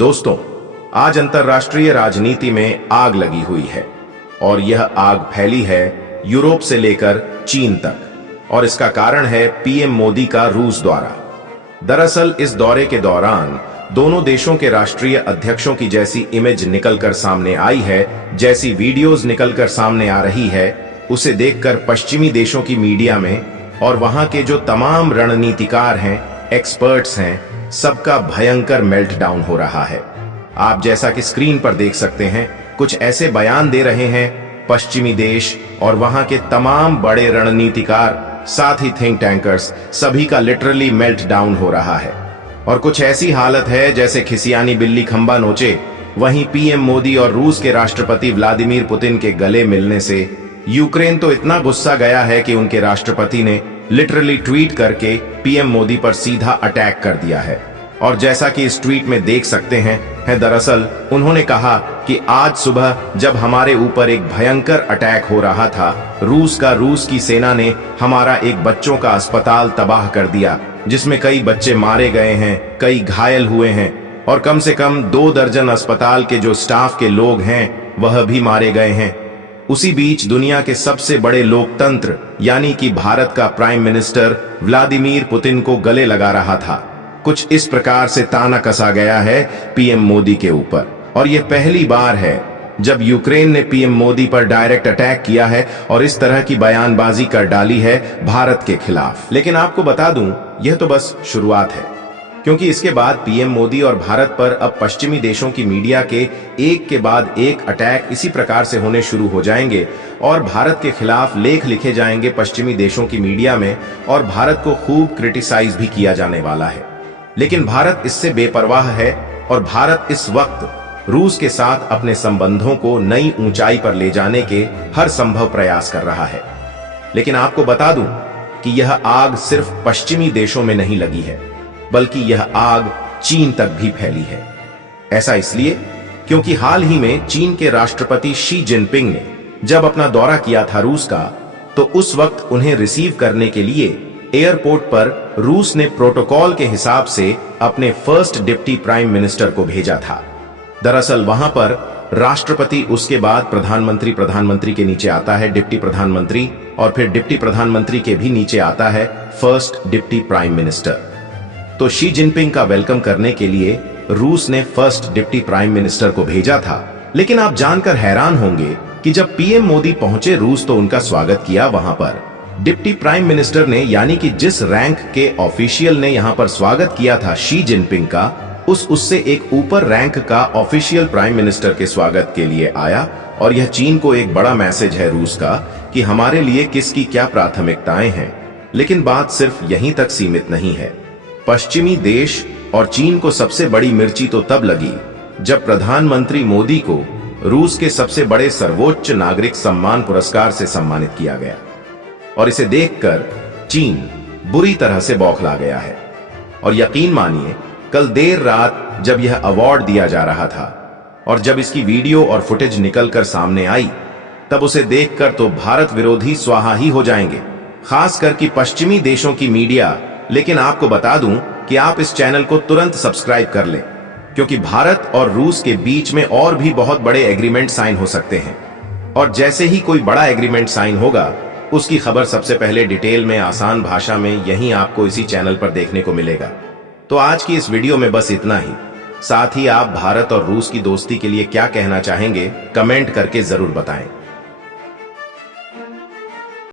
दोस्तों, आज अंतर्राष्ट्रीय राजनीति में आग लगी हुई है और यह आग फैली है यूरोप से लेकर चीन तक और इसका कारण है पीएम मोदी का रूस दौरा। दरअसल इस दौरे के दौरान दोनों देशों के राष्ट्रीय अध्यक्षों की जैसी इमेज निकलकर सामने आई है, जैसी वीडियोस निकलकर सामने आ रही है, उसे देखकर पश्चिमी देशों की मीडिया में और वहां के जो तमाम रणनीतिकार हैं, एक्सपर्ट्स हैं, सबका भयंकर मेल्टडाउन हो रहा है। आप जैसा कि स्क्रीन पर देख सकते हैं, कुछ ऐसे बयान दे रहे हैं पश्चिमी देश और वहां के तमाम बड़े रणनीतिकार, साथ ही थिंक टैंकर्स, सभी का लिटरली मेल्ट डाउन हो रहा है। और कुछ ऐसी हालत है जैसे खिसियानी बिल्ली खंबा नोचे। वहीं पीएम मोदी और रूस के राष्ट्रपति व्लादिमीर पुतिन के गले मिलने से यूक्रेन तो इतना गुस्सा गया है कि उनके राष्ट्रपति ने लिटरली ट्वीट करके पीएम मोदी पर सीधा अटैक कर दिया है। और जैसा कि इस ट्वीट में देख सकते हैं, दरअसल उन्होंने कहा कि आज सुबह जब हमारे ऊपर एक भयंकर अटैक हो रहा था, रूस की सेना ने हमारा एक बच्चों का अस्पताल तबाह कर दिया, जिसमें कई बच्चे मारे गए हैं, कई घायल हुए हैं और कम से कम 2 दर्जन अस्पताल के जो स्टाफ के लोग हैं वह भी मारे गए हैं। उसी बीच दुनिया के सबसे बड़े लोकतंत्र यानी कि भारत का प्राइम मिनिस्टर व्लादिमीर पुतिन को गले लगा रहा था। कुछ इस प्रकार से ताना कसा गया है पीएम मोदी के ऊपर और यह पहली बार है जब यूक्रेन ने पीएम मोदी पर डायरेक्ट अटैक किया है और इस तरह की बयानबाजी कर डाली है भारत के खिलाफ। लेकिन आपको बता दूं, यह तो बस शुरुआत है, क्योंकि इसके बाद पीएम मोदी और भारत पर अब पश्चिमी देशों की मीडिया के एक के बाद एक अटैक इसी प्रकार से होने शुरू हो जाएंगे और भारत के खिलाफ लेख लिखे जाएंगे पश्चिमी देशों की मीडिया में और भारत को खूब क्रिटिसाइज भी किया जाने वाला है। लेकिन भारत इससे बेपरवाह है और भारत इस वक्त रूस के साथ अपने संबंधों को नई ऊंचाई पर ले जाने के हर संभव प्रयास कर रहा है। लेकिन आपको बता दूं कि यह आग सिर्फ पश्चिमी देशों में नहीं लगी है, बल्कि यह आग चीन तक भी फैली है। ऐसा इसलिए क्योंकि हाल ही में चीन के राष्ट्रपति शी जिनपिंग ने जब अपना दौरा किया था रूस का, तो उस वक्त उन्हें रिसीव करने के लिए एयरपोर्ट पर रूस ने प्रोटोकॉल के हिसाब से अपने फर्स्ट डिप्टी प्राइम मिनिस्टर को भेजा था। दरअसल वहां पर राष्ट्रपति, उसके बाद प्रधानमंत्री के नीचे आता है डिप्टी प्रधानमंत्री और फिर डिप्टी प्रधानमंत्री के भी नीचे आता है फर्स्ट डिप्टी प्राइम मिनिस्टर। तो शी जिनपिंग का वेलकम करने के लिए रूस ने फर्स्ट डिप्टी प्राइम मिनिस्टर को भेजा था। लेकिन आप जानकर हैरान होंगे कि जब पीएम मोदी पहुंचे रूस तो उनका स्वागत किया वहां पर डिप्टी प्राइम मिनिस्टर ने, यानी कि जिस रैंक के ऑफिशियल ने यहां पर स्वागत किया था शी जिनपिंग का, उससे एक ऊपर रैंक का ऑफिशियल प्राइम मिनिस्टर के स्वागत के लिए आया। और यह चीन को एक बड़ा मैसेज है रूस का कि हमारे लिए किसकी क्या प्राथमिकताएं हैं। लेकिन बात सिर्फ यहीं तक सीमित नहीं है। पश्चिमी देश और चीन को सबसे बड़ी मिर्ची तो तब लगी जब प्रधानमंत्री मोदी को रूस के सबसे बड़े सर्वोच्च नागरिक सम्मान पुरस्कार से सम्मानित किया गया और इसे देखकर चीन बुरी तरह से बौखला गया है। और यकीन मानिए, कल देर रात जब यह अवार्ड दिया जा रहा था और जब इसकी वीडियो और फुटेज निकलकर सामने आई, तब उसे देखकर तो भारत विरोधी स्वाहा ही हो जाएंगे, खासकर कि पश्चिमी देशों की मीडिया। लेकिन आपको बता दूं कि आप इस चैनल को तुरंत सब्सक्राइब कर लें, क्योंकि भारत और रूस के बीच में और भी बहुत बड़े एग्रीमेंट साइन हो सकते हैं और जैसे ही कोई बड़ा एग्रीमेंट साइन होगा, उसकी खबर सबसे पहले डिटेल में, आसान भाषा में यहीं आपको इसी चैनल पर देखने को मिलेगा। तो आज की इस वीडियो में बस इतना ही। साथ ही आप भारत और रूस की दोस्ती के लिए क्या कहना चाहेंगे, कमेंट करके जरूर बताएं।